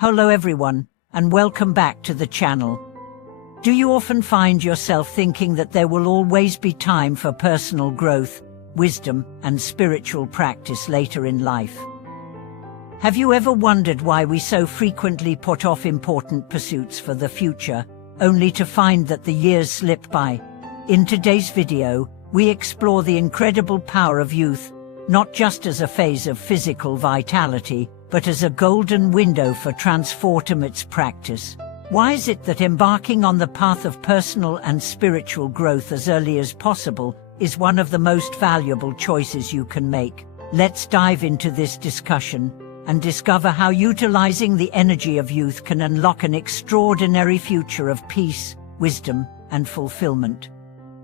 Hello everyone, and welcome back to the channel. Do you often find yourself thinking that there will always be time for personal growth, wisdom, and spiritual practice later in life? Have you ever wondered why we so frequently put off important pursuits for the future, only to find that the years slip by? In today's video, we explore the incredible power of youth, not just as a phase of physical vitality, but as a golden window for transformative practice. Why is it that embarking on the path of personal and spiritual growth as early as possible is one of the most valuable choices you can make? Let's dive into this discussion and discover how utilizing the energy of youth can unlock an extraordinary future of peace, wisdom, and fulfillment.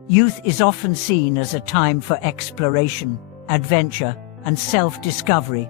Youth is often seen as a time for exploration, adventure, and self-discovery.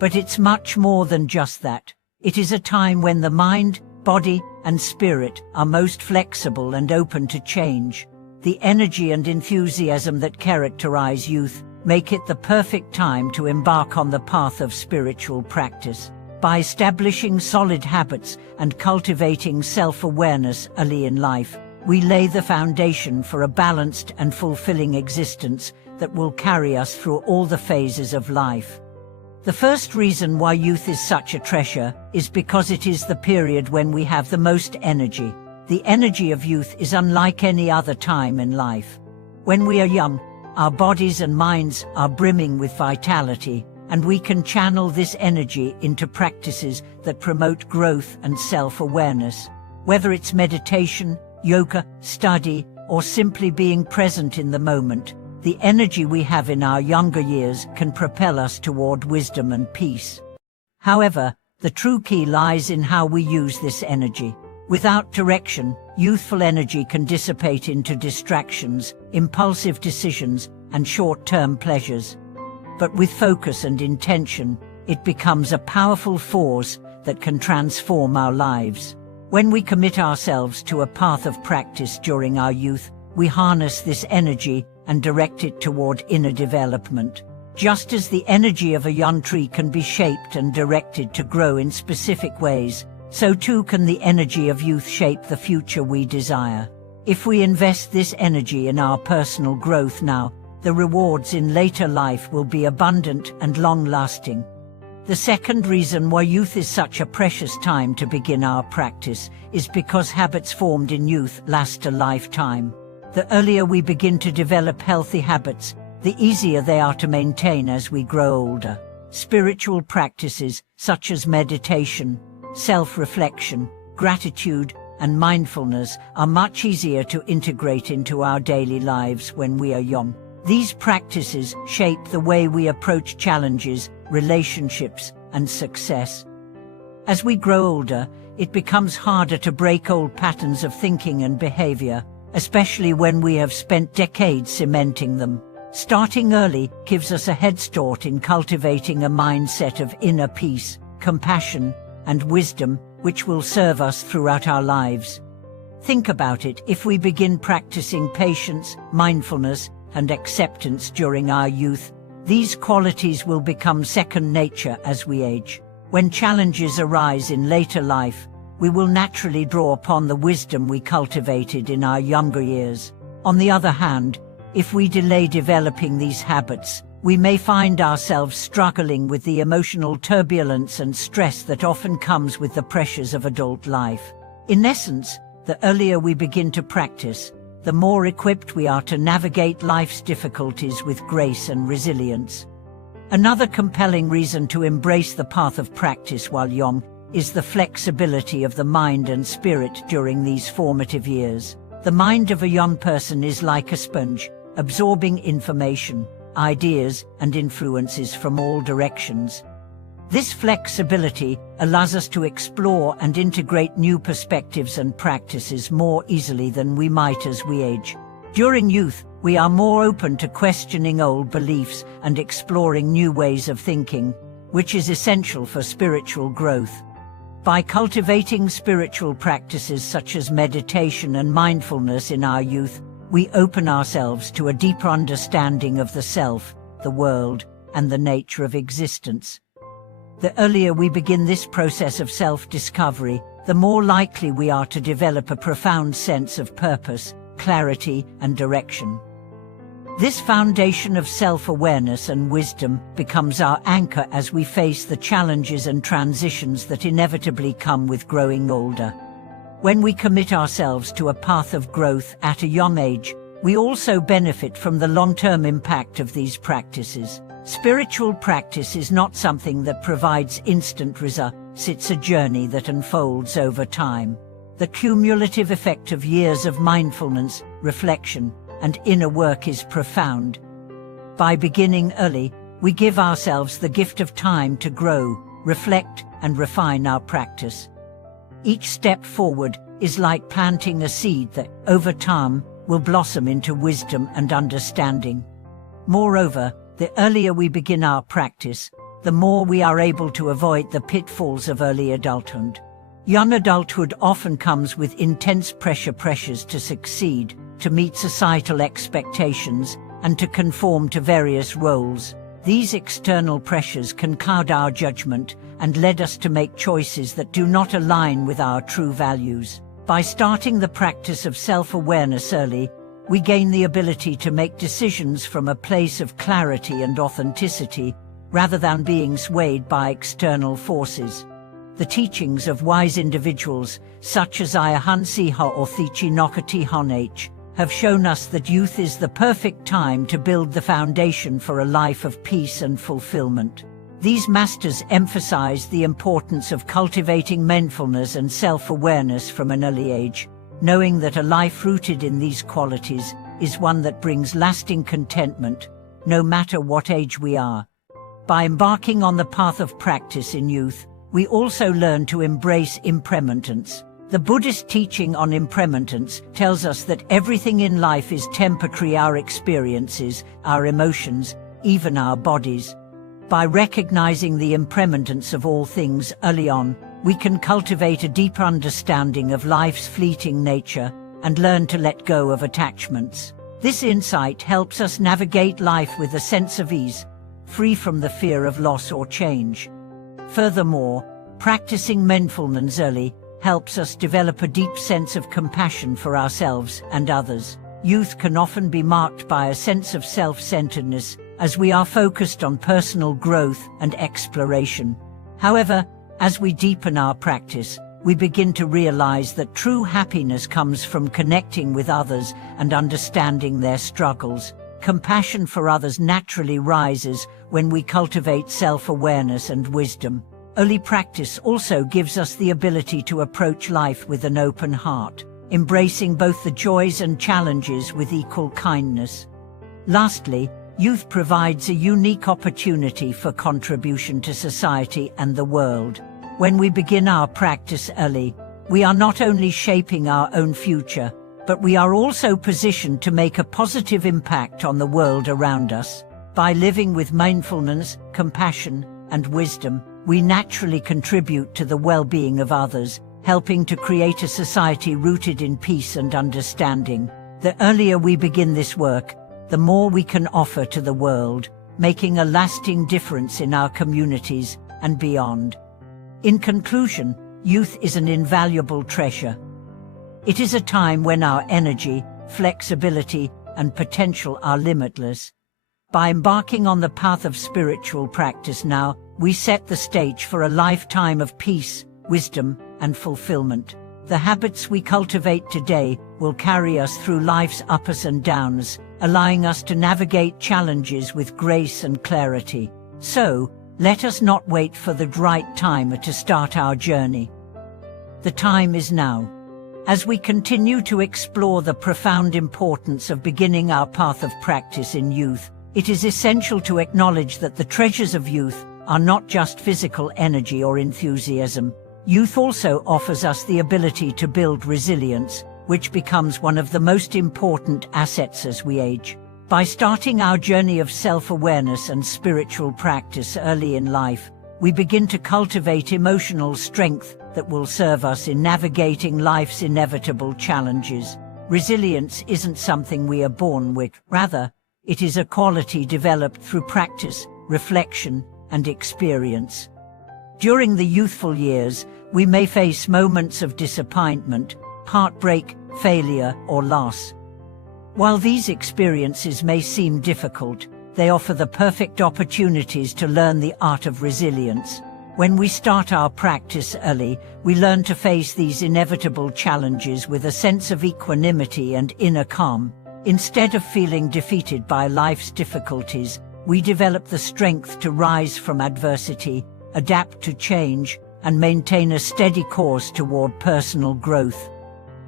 But it's much more than just that. It is a time when the mind, body, and spirit are most flexible and open to change. The energy and enthusiasm that characterize youth make it the perfect time to embark on the path of spiritual practice. By establishing solid habits and cultivating self-awareness early in life, we lay the foundation for a balanced and fulfilling existence that will carry us through all the phases of life. The first reason why youth is such a treasure is because it is the period when we have the most energy. The energy of youth is unlike any other time in life. When we are young, our bodies and minds are brimming with vitality, and we can channel this energy into practices that promote growth and self-awareness. Whether it's meditation, yoga, study, or simply being present in the moment, the energy we have in our younger years can propel us toward wisdom and peace. However, the true key lies in how we use this energy. Without direction, youthful energy can dissipate into distractions, impulsive decisions, and short-term pleasures. But with focus and intention, it becomes a powerful force that can transform our lives. When we commit ourselves to a path of practice during our youth, we harness this energy and direct it toward inner development. Just as the energy of a young tree can be shaped and directed to grow in specific ways, so too can the energy of youth shape the future we desire. If we invest this energy in our personal growth now, the rewards in later life will be abundant and long-lasting. The second reason why youth is such a precious time to begin our practice is because habits formed in youth last a lifetime. The earlier we begin to develop healthy habits, the easier they are to maintain as we grow older. Spiritual practices such as meditation, self-reflection, gratitude, and mindfulness are much easier to integrate into our daily lives when we are young. These practices shape the way we approach challenges, relationships, and success. As we grow older, it becomes harder to break old patterns of thinking and behavior, especially when we have spent decades cementing them. Starting early gives us a head start in cultivating a mindset of inner peace, compassion, and wisdom, which will serve us throughout our lives. Think about it: if we begin practicing patience, mindfulness, and acceptance during our youth, these qualities will become second nature as we age. When challenges arise in later life, we will naturally draw upon the wisdom we cultivated in our younger years. On the other hand, if we delay developing these habits, we may find ourselves struggling with the emotional turbulence and stress that often comes with the pressures of adult life. In essence, the earlier we begin to practice, the more equipped we are to navigate life's difficulties with grace and resilience. Another compelling reason to embrace the path of practice while young is the flexibility of the mind and spirit during these formative years. The mind of a young person is like a sponge, absorbing information, ideas, and influences from all directions. This flexibility allows us to explore and integrate new perspectives and practices more easily than we might as we age. During youth, we are more open to questioning old beliefs and exploring new ways of thinking, which is essential for spiritual growth. By cultivating spiritual practices such as meditation and mindfulness in our youth, we open ourselves to a deeper understanding of the self, the world, and the nature of existence. The earlier we begin this process of self-discovery, the more likely we are to develop a profound sense of purpose, clarity, and direction. This foundation of self-awareness and wisdom becomes our anchor as we face the challenges and transitions that inevitably come with growing older. When we commit ourselves to a path of growth at a young age, we also benefit from the long-term impact of these practices. Spiritual practice is not something that provides instant results, it's a journey that unfolds over time. The cumulative effect of years of mindfulness, reflection, and inner work is profound. By beginning early, we give ourselves the gift of time to grow, reflect, and refine our practice. Each step forward is like planting a seed that, over time, will blossom into wisdom and understanding. Moreover, the earlier we begin our practice, the more we are able to avoid the pitfalls of early adulthood. Young adulthood often comes with intense pressures to succeed, to meet societal expectations, and to conform to various roles. These external pressures can cloud our judgment and lead us to make choices that do not align with our true values. By starting the practice of self-awareness early, we gain the ability to make decisions from a place of clarity and authenticity, rather than being swayed by external forces. The teachings of wise individuals, such as Ayahansiha or Thich Nhat Hanh, have shown us that youth is the perfect time to build the foundation for a life of peace and fulfillment. These masters emphasize the importance of cultivating mindfulness and self-awareness from an early age, knowing that a life rooted in these qualities is one that brings lasting contentment, no matter what age we are. By embarking on the path of practice in youth, we also learn to embrace impermanence. The Buddhist teaching on impermanence tells us that everything in life is temporary: our experiences, our emotions, even our bodies. By recognizing the impermanence of all things early on, we can cultivate a deeper understanding of life's fleeting nature and learn to let go of attachments. This insight helps us navigate life with a sense of ease, free from the fear of loss or change. Furthermore, practicing mindfulness early helps us develop a deep sense of compassion for ourselves and others. Youth can often be marked by a sense of self-centeredness, as we are focused on personal growth and exploration. However, as we deepen our practice, we begin to realize that true happiness comes from connecting with others and understanding their struggles. Compassion for others naturally rises when we cultivate self-awareness and wisdom. Early practice also gives us the ability to approach life with an open heart, embracing both the joys and challenges with equal kindness. Lastly, youth provides a unique opportunity for contribution to society and the world. When we begin our practice early, we are not only shaping our own future, but we are also positioned to make a positive impact on the world around us. By living with mindfulness, compassion, and wisdom, we naturally contribute to the well-being of others, helping to create a society rooted in peace and understanding. The earlier we begin this work, the more we can offer to the world, making a lasting difference in our communities and beyond. In conclusion, youth is an invaluable treasure. It is a time when our energy, flexibility, and potential are limitless. By embarking on the path of spiritual practice now, we set the stage for a lifetime of peace, wisdom, and fulfillment. The habits we cultivate today will carry us through life's ups and downs, allowing us to navigate challenges with grace and clarity. So, let us not wait for the right time to start our journey. The time is now. As we continue to explore the profound importance of beginning our path of practice in youth, it is essential to acknowledge that the treasures of youth are not just physical energy or enthusiasm. Youth also offers us the ability to build resilience, which becomes one of the most important assets as we age. By starting our journey of self-awareness and spiritual practice early in life, we begin to cultivate emotional strength that will serve us in navigating life's inevitable challenges. Resilience isn't something we are born with, rather, it is a quality developed through practice, reflection, and experience. During the youthful years, we may face moments of disappointment, heartbreak, failure, or loss. While these experiences may seem difficult, they offer the perfect opportunities to learn the art of resilience. When we start our practice early, we learn to face these inevitable challenges with a sense of equanimity and inner calm. Instead of feeling defeated by life's difficulties, we develop the strength to rise from adversity, adapt to change, and maintain a steady course toward personal growth.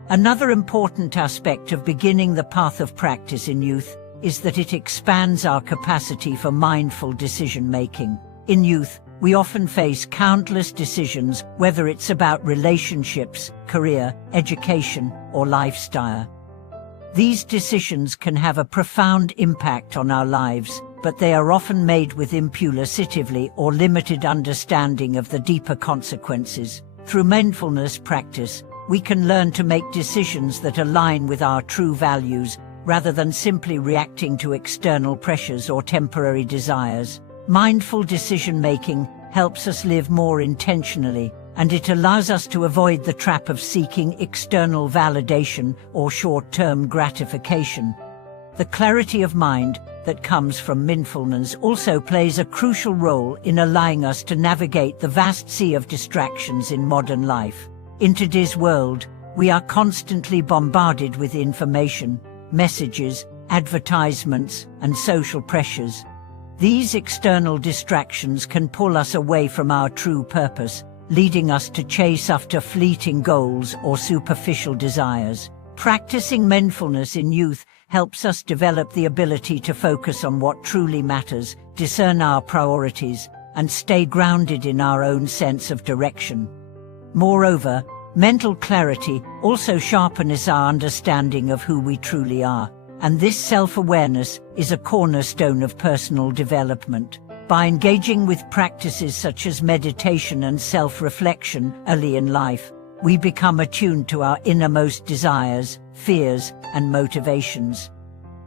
Another important aspect of beginning the path of practice in youth is that it expands our capacity for mindful decision-making. In youth, we often face countless decisions, whether it's about relationships, career, education, or lifestyle. These decisions can have a profound impact on our lives, but they are often made with impulsivity or limited understanding of the deeper consequences. Through mindfulness practice, we can learn to make decisions that align with our true values, rather than simply reacting to external pressures or temporary desires. Mindful decision-making helps us live more intentionally, and it allows us to avoid the trap of seeking external validation or short-term gratification. The clarity of mind that comes from mindfulness also plays a crucial role in allowing us to navigate the vast sea of distractions in modern life. In today's world, we are constantly bombarded with information, messages, advertisements, and social pressures. These external distractions can pull us away from our true purpose, leading us to chase after fleeting goals or superficial desires. Practicing mindfulness in youth helps us develop the ability to focus on what truly matters, discern our priorities, and stay grounded in our own sense of direction. Moreover, mental clarity also sharpens our understanding of who we truly are, and this self-awareness is a cornerstone of personal development. By engaging with practices such as meditation and self-reflection early in life, we become attuned to our innermost desires, fears, and motivations.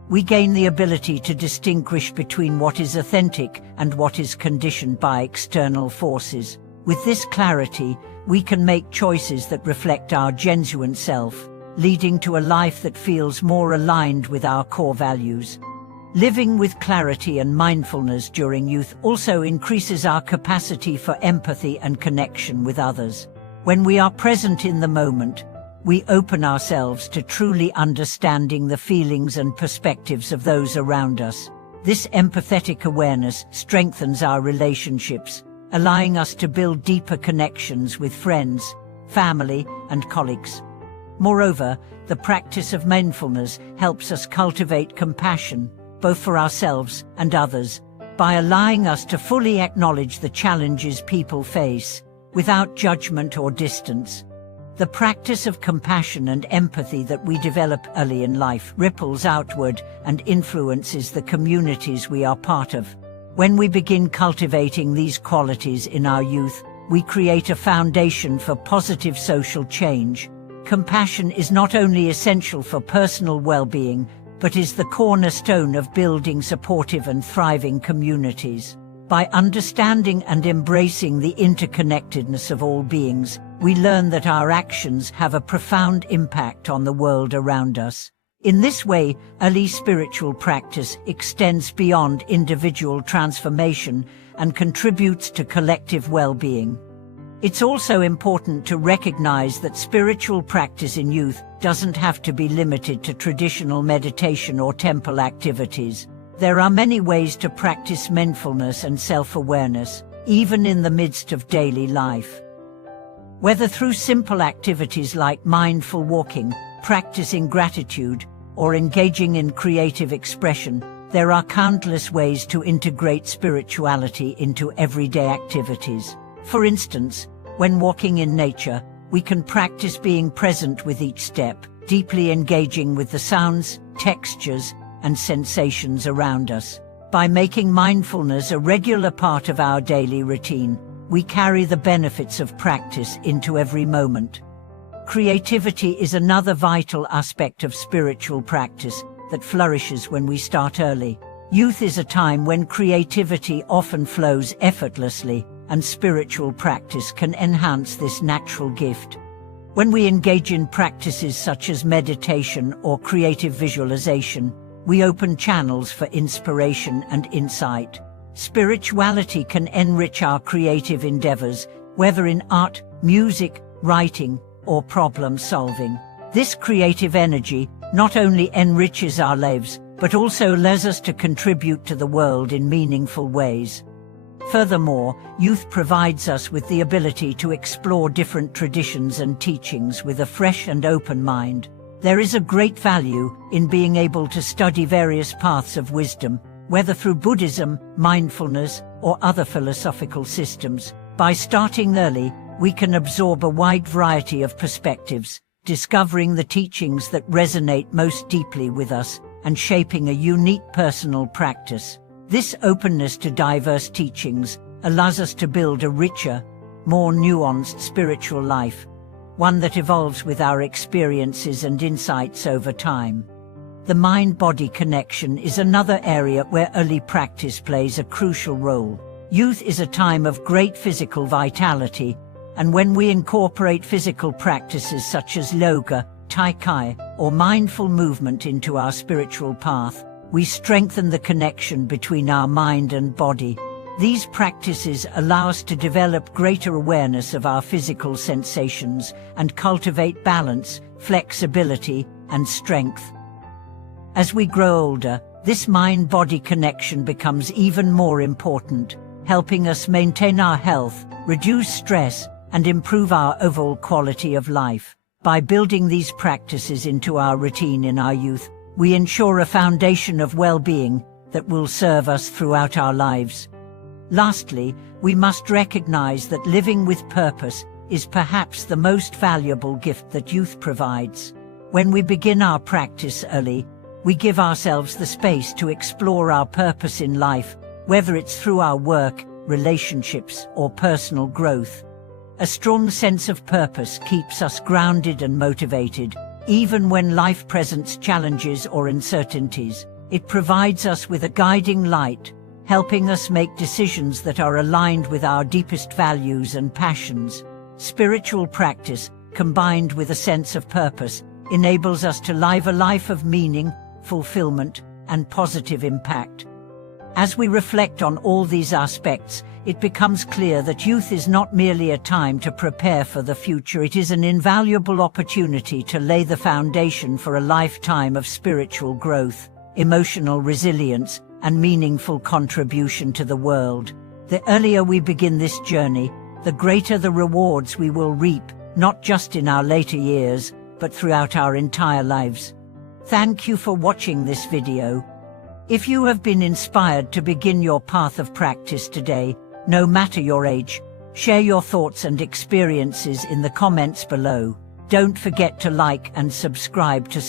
We gain the ability to distinguish between what is authentic and what is conditioned by external forces. With this clarity, we can make choices that reflect our genuine self, leading to a life that feels more aligned with our core values. Living with clarity and mindfulness during youth also increases our capacity for empathy and connection with others. When we are present in the moment, we open ourselves to truly understanding the feelings and perspectives of those around us. This empathetic awareness strengthens our relationships, allowing us to build deeper connections with friends, family, and colleagues. Moreover, the practice of mindfulness helps us cultivate compassion, both for ourselves and others, by allowing us to fully acknowledge the challenges people face, without judgment or distance. The practice of compassion and empathy that we develop early in life ripples outward and influences the communities we are part of. When we begin cultivating these qualities in our youth, we create a foundation for positive social change. Compassion is not only essential for personal well-being, but is the cornerstone of building supportive and thriving communities. By understanding and embracing the interconnectedness of all beings, we learn that our actions have a profound impact on the world around us. In this way, early spiritual practice extends beyond individual transformation and contributes to collective well-being. It's also important to recognize that spiritual practice in youth doesn't have to be limited to traditional meditation or temple activities. There are many ways to practice mindfulness and self-awareness, even in the midst of daily life. Whether through simple activities like mindful walking, practicing gratitude, or engaging in creative expression, there are countless ways to integrate spirituality into everyday activities. For instance, when walking in nature, we can practice being present with each step, deeply engaging with the sounds, textures, and sensations around us. By making mindfulness a regular part of our daily routine, we carry the benefits of practice into every moment. Creativity is another vital aspect of spiritual practice that flourishes when we start early. Youth is a time when creativity often flows effortlessly, and spiritual practice can enhance this natural gift. When we engage in practices such as meditation or creative visualization, we open channels for inspiration and insight. Spirituality can enrich our creative endeavors, whether in art, music, writing, or problem solving. This creative energy not only enriches our lives, but also allows us to contribute to the world in meaningful ways. Furthermore, youth provides us with the ability to explore different traditions and teachings with a fresh and open mind. There is a great value in being able to study various paths of wisdom, whether through Buddhism, mindfulness, or other philosophical systems. By starting early, we can absorb a wide variety of perspectives, discovering the teachings that resonate most deeply with us and shaping a unique personal practice. This openness to diverse teachings allows us to build a richer, more nuanced spiritual life, one that evolves with our experiences and insights over time. The mind-body connection is another area where early practice plays a crucial role. Youth is a time of great physical vitality, and when we incorporate physical practices such as yoga, tai chi, or mindful movement into our spiritual path, we strengthen the connection between our mind and body. These practices allow us to develop greater awareness of our physical sensations and cultivate balance, flexibility, and strength. As we grow older, this mind-body connection becomes even more important, helping us maintain our health, reduce stress, and improve our overall quality of life. By building these practices into our routine in our youth, we ensure a foundation of well-being that will serve us throughout our lives. Lastly, we must recognize that living with purpose is perhaps the most valuable gift that youth provides. When we begin our practice early, we give ourselves the space to explore our purpose in life, whether it's through our work, relationships, or personal growth. A strong sense of purpose keeps us grounded and motivated, even when life presents challenges or uncertainties. It provides us with a guiding light, helping us make decisions that are aligned with our deepest values and passions. Spiritual practice, combined with a sense of purpose, enables us to live a life of meaning, fulfillment, and positive impact. As we reflect on all these aspects, it becomes clear that youth is not merely a time to prepare for the future. It is an invaluable opportunity to lay the foundation for a lifetime of spiritual growth, emotional resilience, and meaningful contribution to the world. The earlier we begin this journey, the greater the rewards we will reap, not just in our later years, but throughout our entire lives. Thank you for watching this video. If you have been inspired to begin your path of practice today, no matter your age, share your thoughts and experiences in the comments below. Don't forget to like and subscribe to